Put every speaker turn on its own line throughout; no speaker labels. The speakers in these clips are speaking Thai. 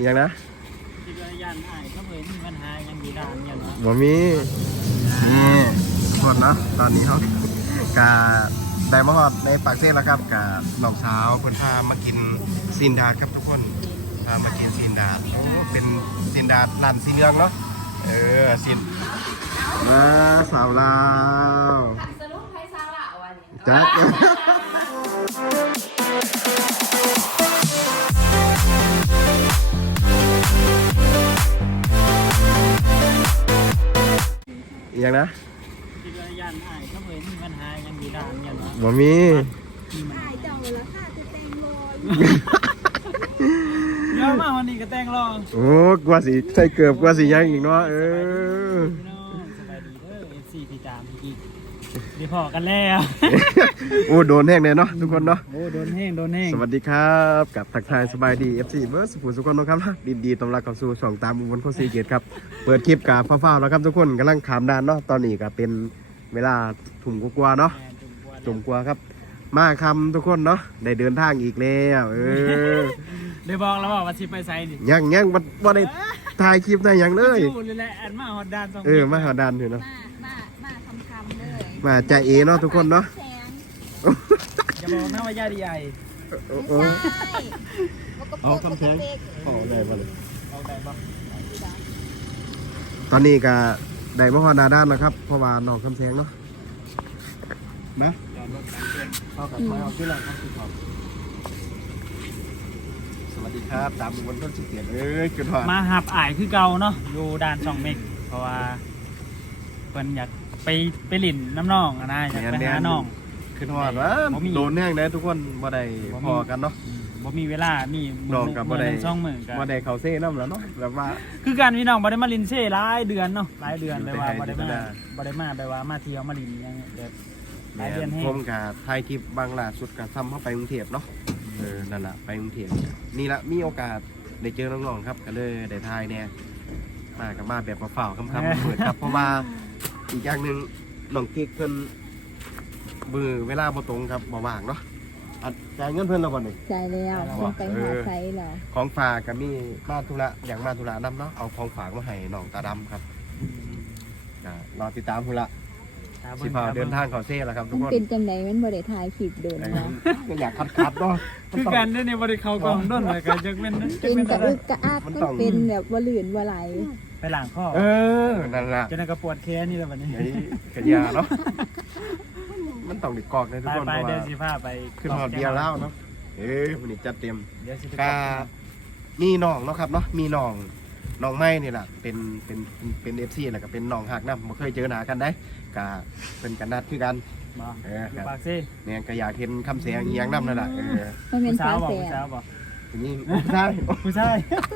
อหย่างนะ
ที่ก็ยันอ้ายเขาเอ่ยมีปัญหายังอยู่ด่านยันวะ
บ่มีนี่ทุกคนเนาะตอนนี้เขากาได้มาฮอดในปากเซ่แล้วครับกาน้องสาวเพิ่นพามากินซีนดาดครับทุกคนพามากินซีนดาดโอ้เป็นซีนดาดร้านสีเหลืองเนาะเออซีนมาสาวลาว
สรุปให้สาระวันนี้
จัก ย่างนะ
ที่ก็ยันอ้ายเขาเอ่ยมีปัญหายังอยู่ด่านยันวะ
บ่มี
มีมัน
ถ่ายเจ้าละค่ะจะแต่งรอย
เยอะมากวันนี้ก็แต่งรอ
โอ้กว่าสิใส่เกือบกว่าสิยังอีกเนาะเออ
พี่น้องสบายดีเด้อ FC พี่จามพี่กิ๊กได้พอกันแล้ว
โอ้โดนแห้งเลยเนาะทุกคนเนาะ
โอ้โดนแห้งโดนแห้ง
สวัสดีครับกับทักทายสบายดี FC เบอร์สุขุมสุขคนนะครับดีดีๆต้อนรับเข้าสู่ช่องตามอุบลโคซีเกตครับเปิดคลิปกับฟ้าวๆแล้วครับทุกคนกำลังขามดานเนาะตอนนี้ก็เป็นเวลาถุ่มกว่าๆเนาะ
แม่จุ่มกว่า
ถุ่มกว่าครับ มาคำทุกคนเนาะได้เดินทางอีกแล้วเออ
ได้บอกแล้วว่าว่าสิไปไสนี่
ยังยังบ่บ่ได้ถ่ายคลิปได้หยังเลย
สู้เลยแหละอันมาฮอดด่านสอง
เออมาหาดานเถอะเนาะ
มา
ใจเอเนาะทุกคนเนาะ
แสง
อย่าบอกนะว่าญาติใหญ่
โอ้โห
ใช่ปก
เอาคำแพง
ปก
ขอได้บ่เลย
เอาได้บ่
ตอนนี้ก็ได้มาฮอดหนาด้านแล้วครับเพราะว่าน้องคำแสงเนาะนะ
จอดรถกลางเต็นท์
เข้ากับคอยเอาที่หลังครับคุณพ่อสวัสดีครับตามดูวันต้นสิเกียรติเอ้ยจุดหอด
มาหับอ่ายคือเก่าเนาะอยู่ด่านช่องเมกเพราะว่าเพิ่นอยาก ไปไปหลินน้ำน้องอะนะอยากไปหาน้อง
ขึ้นหอดว่า
บ่มี
โดนแห้งเลยทุกคนบ่ได้
บ่มี
พอกันเนาะ
บ่มีเวลามี
น้องกับบ่ได้
มื้อหนึ่งช่องมือกัน
บ่ได้เขาเซ่น้ำแล้วเนาะแบบว่า
คือการพี่น้องบ่ได้มาลินเช่หลายเดือนเนาะหลายเดือน
อยู่
ไปว่า
ไป
บ่ได้
ไหน
มา
ได้
บ่ได้มาไปว่ามาเที่ยวมาลินยังแบบหลาย
แม่
เดือน
น
แห้ง
ผมกับถ่ายคลิปบางล่าสุดกับซ้ำเข้าไปกรุงเทพเนาะเออนั่นแหละไปกรุงเทพนี่ละมีโอกาสได้เจอน้องๆครับก็เลยได้ถ่ายเนี่ยมากับมาแบบเปล่าๆคำๆเปิดครับเพราะว่า อีกอย่างหนึ่งน้องกิ๊กเพิ่นมือเวลาบ่ตรงครับบ่ว่างเนาะอัดจ่ายเงินเพิ่นแล้วบ่นี่
ใจแล้ว
เออ
มันไปหาไซส์เหรอ
ของฝากก็มีมาธุระอย่างมาธุระนํเนาะเอาของฝากมาให้น้องตาดำครับก็รอติดตามพุ่นละสิพาเดินทางเขาเซ่แล้วครับทุ
มั
ก
น
คน
เป็นจังไดมันบ่ได้ถ่ายคลิปโดนเนาะ
ก็อยากคัดๆเนาะ
คือกันเด้อนี่บ่ได้เข้ากล้องด้นเลยก็จักเป็นจัก
เป็น
เป็น
กระ
อะไร
อึกกระอัก
มัน
มัน
ต้อง
เป็นแบบบ่ลื่นบ่ไหล
ไปล้างคอ
เออนั่นล่ะ
จนนนก็ปวดแขนนี่แหละบัดนี้
ไอ้กระยาเนาะมันต้องดิกอกเลยทุก
ไป
คน
ไป
เพราะ
เดี๋ยว
ว่า
สิพาไป
ขึ้นหอดเบียร์แล้วเนาะเอ้ยวันนี้จัดเต็ม
เดี๋ยวสิไป
กามีน้องเนาะครับเนาะมีน้องน้องไม้นี่แหละเป็นเป็นเป็นเอฟซีแหละก็เป็นน้องหักนะบ่เคยเจอหน้ากันได้กะเป็นกันนัดคือกัน
บ่
เออ
อ
ค
ยู่
รับ
ปากซี่
เนี่ยก็อยากเห็นคำเสียงอีหยังนำนั่นแหละเออ
มันเป็น
ผู้สา
ฟ้าว
บ่
แส
ผู้
ง
สาวบ่
อย่างนี้ใช่
ผู้ชายคิดว่า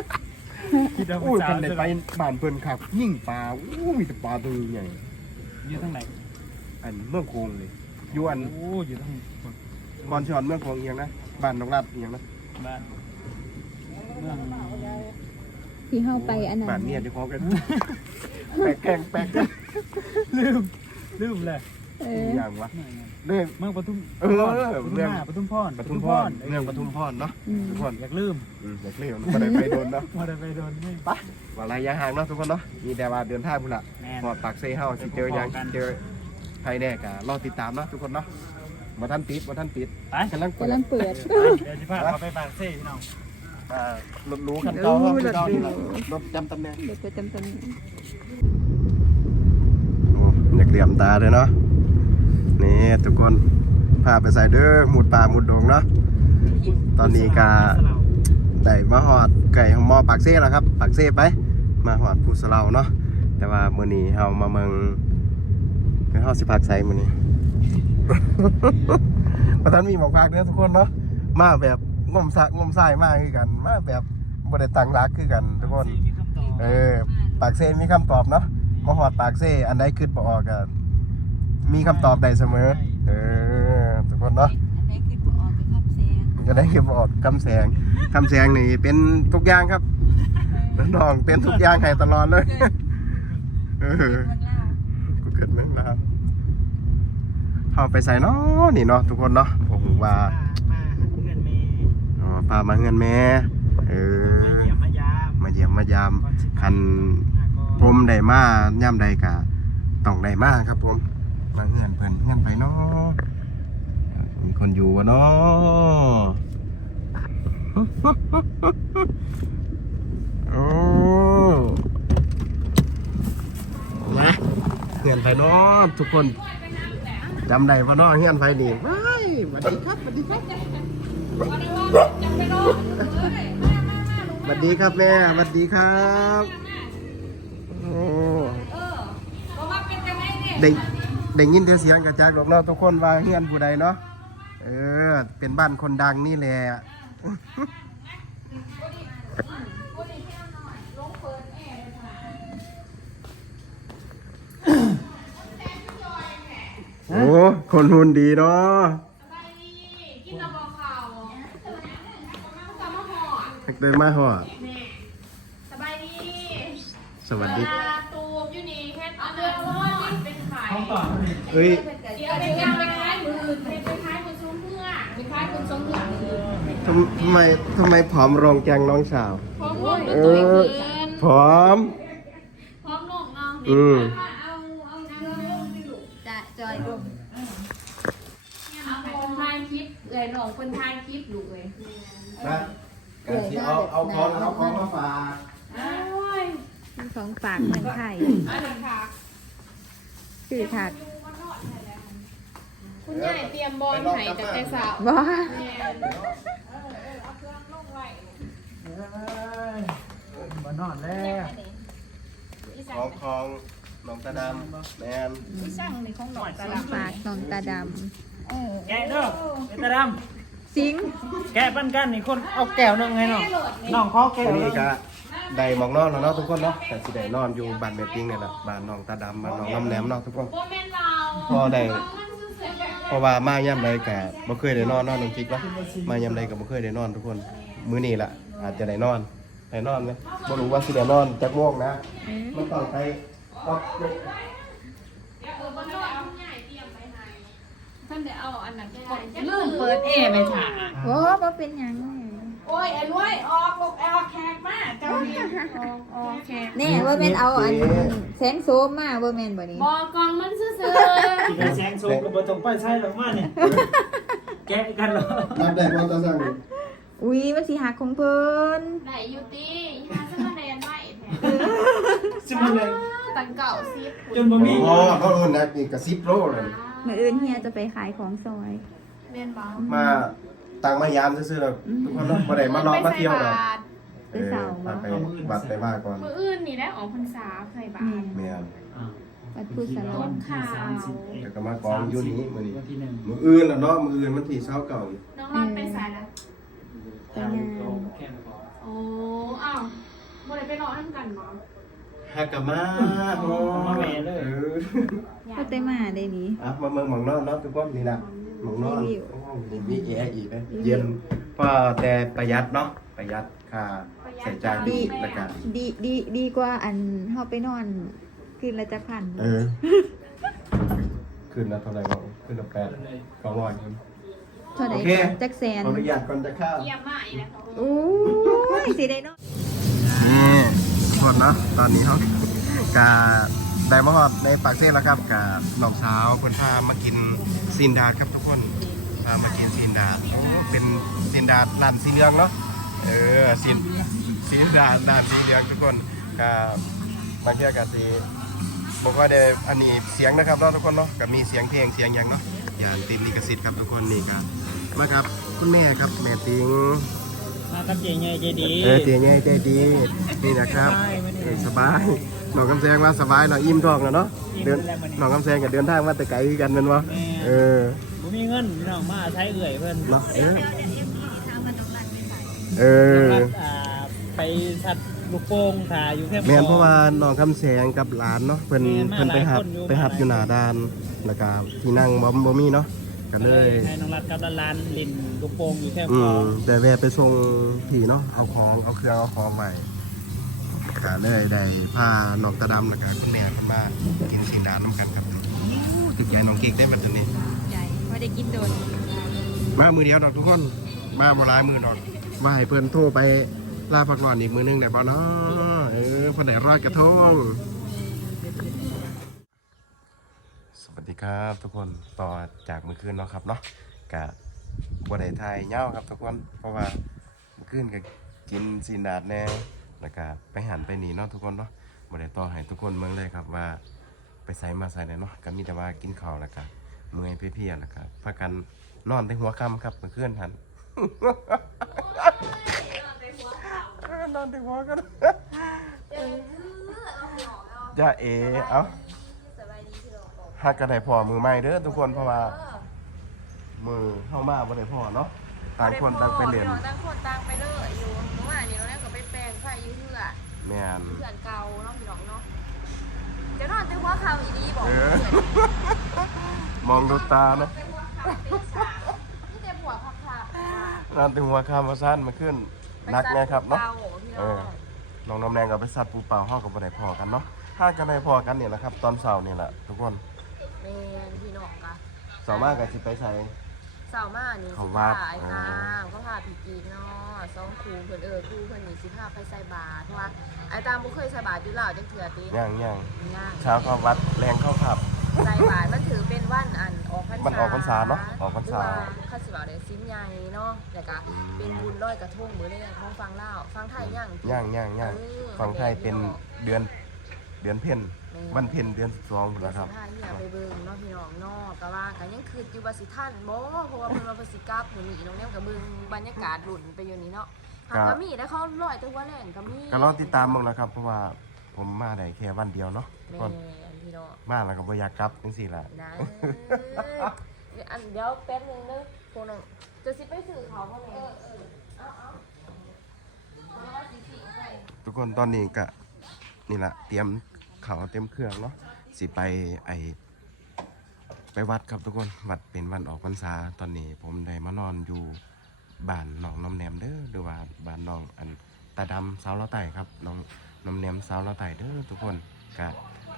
อุ้
ผู้
ย
สา
เพิ่
วน
ได้ไปบ้านเพิ่นครับ ยิ่งปลาอู้มีแต่ปลาตัวใหญ่
อยู่ทางไหน
อันเมืองโคงเลยอยู่อัน
โอ้อยู่ทาง
ก่อนชอนเมืองโคงอีหยังนะบ้านนกรัดอีหยังนะ
บ้านเมือง
ที่เฮาไปอันนั้น
บ้านเมียที่ของกันแปลกแกงแปลกแกง
ลืมลืมเลย
เอ
อี
อ
หยังวะเรื่อง
เมืองปทุม
เออ
ปทุม
เรื่อง
มาปทุมพร
ปทุมพรเรื่องปทุมพรเนาะ
อืม
ทุกคน
อยากลืม
อืมอยากเลี้ยวบ่ได้ไปโดนเนาะ
บ่ได้ไปโดนนี่
ว่าระยะห่างเนาะทุกคนเนาะมีแต่ว่าเดินทางพุ่นละ
แม่น
พอดปากเซ่เฮาสิเจอหยัง
ไปพบกัน
เจอใครแน่กะรอติดตามเนาะทุกคนเนาะบ่ทันปิดบ่ทันปิด
ไป
กำลังเปิด
กำลังเปิด
เดี๋ยวสิพาเขาไปปากซี่พี่น้อง
อ่ารถรู้คันเก่าเนาะคันเก่านี่ล่ะรถจำตำแหน่ง
เด็กประจำตำแหน่ง
โอ้อยากเหลี่ยมตาเลยเนาะ นี่ทุกคนพาไปใส่เด้อหมุดป่าหมุดดงเนาะตอนนี้กาได้มาหอดไก่ของหมอปากเซ่แล้วครับปากเซ่ไป มาหอดภูสะเลาเนาะแต่ว่ามื้อนี้เฮามาเมืองเฮาสิพักไสมื้อนี้ประธานมีหมอกพักเด้อทุกคนเนาะมาแบบงมสักงมสายมากคือกันมาแบบบ่ได้ตั้งรักคือกันทุกคน
มีคำตอบ
เออปากเซ่มีคำตอบเนาะมาหอดปากเซ่อันใดคิดบ่ออกก็ มีคำตอบได้เสมอ เออ ทุกคนเนาะ
อันไหนคือบ่ออกคือคำแสง
ก็ได้คิดบ่ออกคำแสงคำแสงนี่เป็นทุกอย่างครับน้องเป็นทุกอย่างให้ตลอดเลยเออ
เมืองลาว
กูเกิดเรื่องราวเอาไปใส่เนาะนี่เนาะทุกคนเนาะผมว่า
มาเพื่อนเมย์
อ๋อพามาเงินแม่เอ
มา
อ
เยี่ยมมายาา
ยาม คัน ผมได้มาย่ำใดกะต้องได้มาครับผม มาเฮือนเพิ่นเฮือนไปเนาะมีคนอยู่วะเนาะโอ้มาเฮือนไปเนาะทุกคนจำได้ปะเนาะเฮือนไปนี่ว้ายสวัสดีครับสวัสดีครับสวัสดีครับแม่สวัสดีครับ โอ้ได้ ได้ยินแต่เสียงกระจากหลอกเราะทุกคนว่าเฮียนผู้ใดเนาะเออ เป็นบ้านคนดังนี่แหละโอ้คนหุ่นดีเนาะ
กินกระบอกเขากระบอกหอด
เดินมาหอด
แม่สบายดี
สวัสดี
ต่อเล
ย
เอ้ย
เดี๋ยวไปยังไปคล้ายมืออื่นไปคล้ายคนทรงเพื่อไปคล้ายคนทรงเพื่อ
ทำทำไมทำไมผอมรองแกงน้องสาว
พร้อมลง
เอ
ตัว
อ
คืน
ผอม
พร้อมลงเนาะ
อืม
เอาเอาเอาลงไปดู
จะจอยลง
เอาคนถ่ายคลิปเลยน้องคนถ่ายคลิปดูเลย
นะการที่เอาเอาของเอาของมาฝาก
โอ้ย
มีของฝากเมืองไทย
อันนั้นค่ะ
ชื่อถัก
คุณยายเตรียมบอลไห้จากแต่สาว
บ่
แม่
มานอนแล้ว
ของของน้องตาดำแมน
ของฝากน้องตาด
แกะเด้อเอตาดำ
สิงำ
แกะปั้นกันนี่คนเอาแก้วหนึงให้น้องน้องขอแก้ว
วัน
หนึ
นี้
ง
ก็ ได้หมองนอนแล้วเนาะทุกคนเนาะแต่สิได้นอนอยู่บ้านแม่ปิ้งเนี่ยแหละบ้านน้องตาดำบ้านน้องน้ำแหนมเนาะทุกคน
โบแมนเรา
พอได้
มันซื่อๆ
เพราะว่ามาย่ำใดกะบ่เคยได้นอนเนอนน้องจิ๊กเนาะมาย่ำใดก็บ่เคยได้นอนทุกคนมื้อนี้ล่ะอาจจะได้นอนได้นอนไหมบ่รู้ว่าสิได้นอนจักโมงนะมันต้องไปออก
ท่านเดี๋ยวเอาอันนั้นลืมเปิดเอไปถ่า
โอ้บ่เป็นหยัง
โอ้ยไอ้รวยออกลูกออกแขกมาเจ้านี่ออกแขก
แน่ว่าแม่นเอาอันแสงโซมมาบ่แม่นบ่นี่
บอกกองมันซื่อ
ที่ได้แสงโซมกับบตรงป้ายใช่หรอกมาเนี่ยแกะกันเหรอ
รับได้บ่ตาสั่งนี่
อุ้ยมันสิหักของเพิ่น
ๆไหนอยู่ตีอีหาสมาแดนไว้แท้
ซึ่งมันเลย
ตังเก่าซิ
จนบ่มี
อ๋อเขาเอิ้นนักนี่ก็10โลเลย
มื้ออื่นเฮียจะไปขายของซอย
เมียนบ้า
มา ตังมายามซื่อๆแล้วทุกคนเนาะบ่ได้มารอมาเที่ยวดอก
ไปเสาร์
ออไปวัดไปว่าก่อน
มืออื่นนี่ได้ออกพรรษาใส่บาตร
แม่น
วัดพุทธสล
ต้
อน
นขาว
เดี๋ยวก็มากองอยู่นี้มื้อนี้
วันที่หนึ่ง
มื้ออื่นล่ะเนาะมื้ออื่นมันที่เช้าเก่าอีก
น้องรอดไปสายแล้ว
ไปงาน
แค่นั้นพอ
โอ้อ้าวบ่ได้ไปรอทั้งกันเนาะ
ฮักกะมาโอ้เออ
ก็ได้มาได้นี้
อะมาเมืองหมองนอนเนาะทุกคนนี่นะ หมองนอน
รีวิว
โอ้มีแอร์อีกนะเย็นเพราะแต่ประหยัดเนาะประหยัดค่าใช้จ่ายดีแล้วกัน
ดีดีดีกว่าอันเฮาไปนอนคืนละจักพัน
เออคืนละเท่าไหร่ก็คืนละแปดเก้าร้อยครับ
เท่าใด
โอเค
จักแสน
ขออนุญาตก่อนจะข้าว
เยี่ยมมากอีกแล้วเขา
โอ้ยสิได้เนาะ
นี่ทุกคนเนาะตอนนี้เขากา ได้มาฮอดในปากเซ่แล้วครับกาน้องสาวคนพามากินซีนดาดครับทุกคนพามากินซีนดาดโอ้เป็นซีนดาดร้านสีเหลืองเนาะเออซีนซีนดาดร้านสีเหลืองทุกคนกาบางทีกาสีบอกว่าได้อันนี้เสียงนะครับเนาะทุกคนเนาะก็มีเสียงเพลงเสียงหยังเนาะอย่าติดลิขสิทธิ์ครับทุกคนนี่ครับมาครับคุณแม่ครับแม่ติง
มากับเจไงใจดี
เออเตียงไงใจดีนี่นะครับเออสบาย น้องกำแซงว่าสบายเนาะอิ่มท้องแล้วเนาะเดินน้องกำแซงกับเดินทางมาแต่ไกลคือกันแมันวะเออ
ผมมีเงินพี่น้องมาใช้เอื่อยเพิ่น
เนาะเออเออ
รัดอ่าไปชัดลูกโป่งถ่ายอยู่แค่
แม่นเพราะว่าน้องคำแสงกับหลานเนาะเพิ่น
แม่นมา
เพิ่นไปหับ
หลายคนอยู่
ไปหับอยู่หน้าด่านแล้วก็ที่นั่งบ่บ่มีเนาะก็เลย
ให้น้องรัดกับลานลินลูกโป่งอยู่แค่
อื
พอ
มแต่แวะไปส่งพี่เนาะเอาของเอาเครื่องเอาของไว้ ก็เลยได้พาน้องตาดำแล้วก็คุณแม่เพิ่นมากินสินดานนํกันครับติดใจน้องเก๊กได้บัดนี้
ใหญ่บ่ได้กินโดน
มามือเดียวดอกทุกคนมาบ่หลายมือดอกว่าให้เพิ่นโทรไปลาพักร้อนอีกมือหนึงได้บ่เนาะเออพอได้รอดกระทงสวัสดีครับทุกคนต่อจากเมื่อคืนเนาะครับเนาะกะบ่ได้ถ่ายยาวครับทุกคนเพราะว่าเมื่อคืนก็กินซีนดาดแน่ แล้วก็ไปหันไปหนีเนาะทุกคนเนาะบ่ได้ต่อให้ทุกคนเมืองเลยครับว่าไปใส่มาใส่เนาะก็มีแต่ว่ากินข้าวแล้วก็เมื่อยเพลียๆแล้วก็พากันนอนในหัวค่ำครับเมื่อคืนหันนอนในหัวกันอย่าเอเอ้าฮักกันไดพอมือใหม่เด้อทุกคนเพราะว่า มือเข้ามาบ่ได้พอเนาะต่างคนต่างไปเรียน
ต่างคนต่างไป แม่
น
เหือนเก่าเนาะพี่น้องเนาะจะนอนแต่หัวเข่าอีดีบอก
เออ มองดูตาเนาะ
ที่เจ็บหัวพับพับ
นอนถึงหัวคำว่าสั้นมาขึ้นนักไงครับเนาะ
พี่
เอ
น้อ
องน้องน้ำแดงกับไปสัตว์ปูเป่าห้องกับบ่ได้พอกันเนาะถ้ากันได้พอกันเนี่ยแหละครับ ตอนเสาร์นี่แหละทุกคน
แมนพี่น้องกะ
เสาร์มากกับสิไปใส่
สาวมานี่
เขา
สิ
ว่า
พาไอ้ตามเขาพาพี่กีเนาะสองครูเพิ่นเออครูเพิ่นนี่สิพาไปใส่บาตรเพราะว่าไอ้ตามบ่เคยใส่บาตรอยู่แล้วจังเถื่อติ
ย่างย่าง
ย่าง
เช้าเข้าวัดแรงเข้าขับ
ใส่บาตรมันถือเป็นวันอันออกพรรษา
มันออกพรรษาเนาะออกพรรษา
หรือว่าข้าสิว่าได้สิ้นใหญ่เนาะแล้วก็เป็นบุญร้อยกระทงมื้อนี้ของฟังลาวฟังไทยย่าง
ย่างย่างย่าง
เออ
ฝั่งไทยเป็นเดือนเดือนเพ็ญ
แม่
วันเพ็ญเดือนสอง
เดี๋ยว
นะครับ
สิพาเฮียไปเบิ่งเนาะพี่น้องเนาะก็ว่ากันยังคืออยู่ว่าสิทันบ่เพราะว่าเพิ่นว่าเพิ่นสิกลับมื้อนี้น้องแนมก็เบิ่งบรรยากาศหลุนไปอยู่นี่เนาะหา
ครับ
ก็มีแล้วเขาลอยแตัวหัวแรงก็มี
ก็รอติดตามมึงแล้วครับ เพราะว่าผมมาได้แค่วันเดียวเนาะ
แม่
ก่อน
พี่น้อง
มาแล้วก็บ่อยากกลับจังซี่ล่ะ
นะเดี๋ยวอันเดี๋ยวแป๊บนึงเด้อพวกน้องจะสิไปซื้อเขาบ่แม่เออๆเอาเอาเอาว่าสิสิไป
ทุกคนตอนนี้ก็นี่ล่ะเตรียม ขาเต็มเครื่องเนาะสิไปไอไปวัดครับทุกคนวัดเป็นวันออกพรรษาตอนนี้ ผมได้มานอนอยู่บ้านน้องน้ำแหนมเด้อหรือว่าบ้านน้องอันตาดำสาวละไต่ครับน้องน้ำแหนมสาวละไต่เด้อทุกคนก็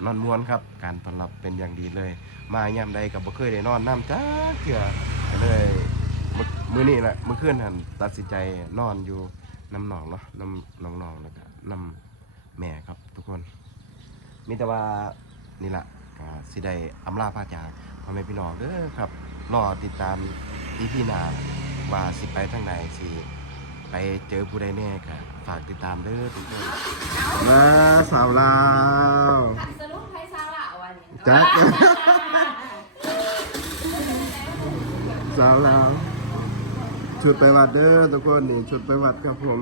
นอนมวนครับ การต้อนรับเป็นอย่างดีเลย มายามใดกับบ่เคยได้นอนน้ำจ้าเถื่อเลยมือมื้อนี้แหละเมื่อคืนหันตัดสินใจนอนอยู่น้ำหนองเนาะน้ำหนองๆแล้วก็น้ำแม่ครับทุกคน มีแต่ว่านี่แหละก็สิได้อำลาพาจากพ่อแม่พี่น้องเด้อครับรอติดตามอีพีหน้าว่าสิไปทางไหนสิไปเจอผู้ใดแน่ก็ฝากติดตามเด้อทุกคนมาสาวลาว
สรุปไทยซาละวันนี้
จักสาวลาวชุดไปวัดเด้อทุกคนนี่ชุดไปวัดครับผม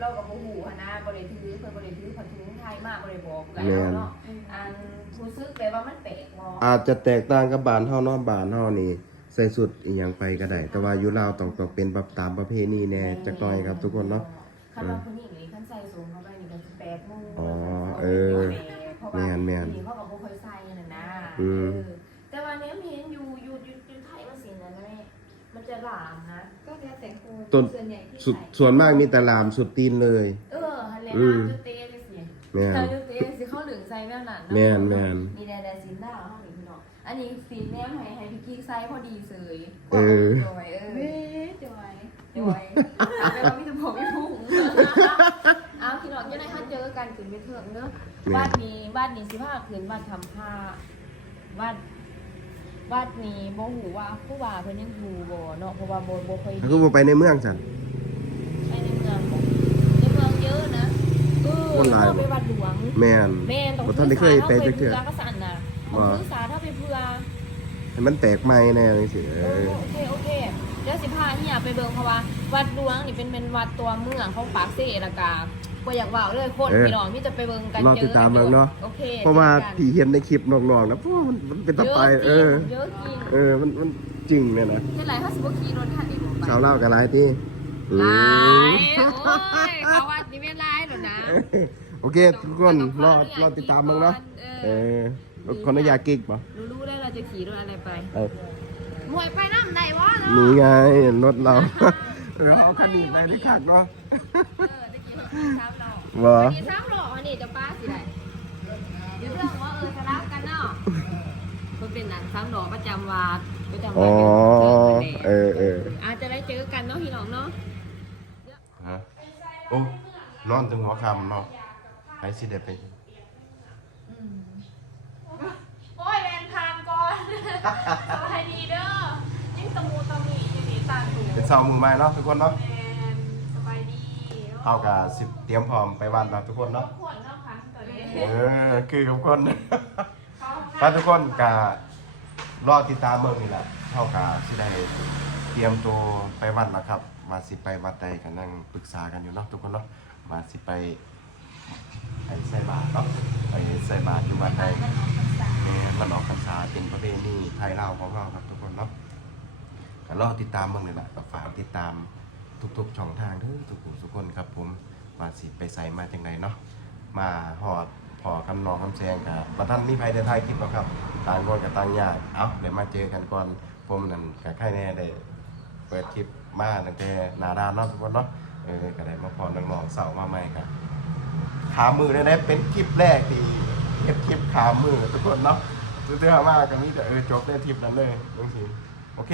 เรากับโมหูหั้นนะบริถือเพิ่นบริถือผันถุงไทยมากบริบอกแล้วเนาะอันรู้สึกเลยว่ามันแปลกบ่
อาจจะแตกต่างกับบ้านเฮาเนาะบ้านเฮานี่ใส่สุดอีหยังไปก็ได้ แต่ว่าอยู่ลาวต้องต้องเป็นแบบตามประเพณีแน่จักหน่อยครับทุกคนเนาะ
คันว่าผู้หญิงนี่คันใส่สูงเข้าไปนี่ก็สิแปลกหมู่
อ๋อเออ
เพราะว่า
แม่นแม่น
ผู้หญิงเขาก็บ่ค่อยใส่นั่นน่ะ
อืม
เออ หลามนะ
ก็แล้วแต่ครู
ต้น
ส่วนใหญ่ที่
สุด
ใส่
ส่วนมากมีแต่ลามสุดตีนเลย
เออฮันเล
อื
น่าม จุเตะจังซี่
แม่น
ถ้าจุเตะสิเข้าเหลืองใส่แบบนั้นเนาะ
แม่นแม่น
มีแดแดสินดาวเฮานี่พี่น้องอันนี้สีแนมให้ให้พี่กิ๊กใส่พอดีเสย
เออ
จอยเออ
เว้ยจอย
จอยแปลว่ามีแต่ผมมีพุงเอาพี่น้องจะได้ฮัดเจอกันขึ้นไปเถิงเด้อ
แม่น
บ้านนี้บ้านนี้สิพาขึ้นบ้านทำผ้าบ้าน บ้านนี้บ่ฮู้ว่าผู้ว่าเพิ่นยังอยู่บ่เนาะเพราะว่าบ่บ่ค่อย
เขาก็บ่ไปในเมืองจัน
ไปในเมืองบ่ในเมืองเยอะนะเออ
คนหลาย
เข้าไปวัดหลวง
แม่น
แม่ต้อง
บ่ทันได้เคยไป
ถื
จั
อก
เทื่อ
สาเท่าไปเพื่อ ก็สั่นน่ะต้อง
ว่า
ถือสาเท่าไปเพื่อ
ให้มันแตกใหม่แน่จังซี่เอ
เออ
อ
โอเคโอเคเดี๋ยวสิพาเฮียไปเบิ่งเพราะว่าวัดหลวงนี่เป็นเป็นวัดตัวเมืองของปากเสละกา บ่อยากเว้าเลยคน
เออ
พี่น้องมีแต่ไปเบิ่งกัน
รอติดตามเบิ่งเนาะ
โอเค
เพราะว่า
จอกัน
พี่เห็นในคลิปน้องๆนะเพราะว่ามันมันเป็นตะไปเออ
เยอะจริง
เออมันมันจริงเนี่ยนะ
เท่าไหร่ถ้าสิบ่ขี่รถคันนี้บ่ไป
ชาวเล่าวกับหลายที่อื
หลาย
ม
โอ้ยเขาวัดนี่ไม่หลายหรอกนะ
โอเคทุกคนรอรอติดตามมึงเนาะเออคนอนุญาตกิ๊กป่ะ
รู้รู้ได้เราจะขี่รถอะไรไป
เออ
หมวยไปน้ำไหนวะเนาะ
นี่ไงรถเราเออเอาคันนี้ไปได้คักเนาะ
เออจะขี่รถสามล้อ
บ่
ขี่สามล้ออันนี้จะป้าสิได้เดี๋ยวเรื่องว่าเออทะเลาะกันเนาะมันเป็นหนังสามล้อประจำวัดประจำ
อ๋
วั
อ
ดยู่
เออเออ
อาจจะได้
เจอกันเนาะพี่น้องเนาะ
ฮะโอ้นอนถึงหัวค่ำเนาะไปสิได้ไป
โอ้ยแลนทานก่อนสบายดีเด้อยิ่งตะมูตะมีอยู่นี่ตาถู
เป็นเช้ามือใหม่เนาะทุกคนเนาะ
แมนสบายดี
เฮาก็สิเตรียมพร้อมไปวัดแล้วทุกคนเนาะ
ขวดเนาะค่ะตัวนี้
เออ คือทุกคน ถ้าทุกคนก็รอติดตามเบิ่งนี่แหละเท่ากับสิได้เตรียมตัวไปวัดแล้วครับมาสิไปวัดใดกันนั่งปรึกษากันอยู่เนาะทุกคนเนาะมาสิไปไปใส่บาตรเนาะไปใส่บาตรอยู่วัดใดแม่นมันออกพรรษาเป็นประเพณีไทยลาวของเราครับทุกคนเนาะก็รอติดตามเบิ่งนี่แหละก็ฝากติดตาม ทุกๆช่องทางเด้อทุกผู้ทุกคนครับผมมาสิไปใส่มาจังไดเนาะมาหอดพอคำนองคำแซงครับมาท่านมีใครได้ถ่ายคลิปแล้วครับต่างคนกับต่างญาติเอ้าเดี๋ยวมาเจอกันก่อนผมนั่นกับใครแน่ได้เปิดคลิปมาตั้งแต่หนาดานเนาะทุกคนเนาะเออก็ได้มาพอน้องๆเสาร์มาใหม่ครับขามือได้ได้เป็นคลิปแรกที่เก็บคลิปขามือทุกคนเนาะซื้อเสื้อมากันนี้แต่เออจบได้ทริปนั้นเลยลุงสิงโอเค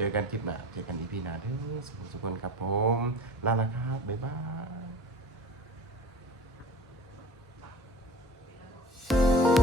เจอกันคลิปหน้าเจอกันอีพีหน้าเด้อสุขสุขคนครับผมลาละครับ บ๊ายบาย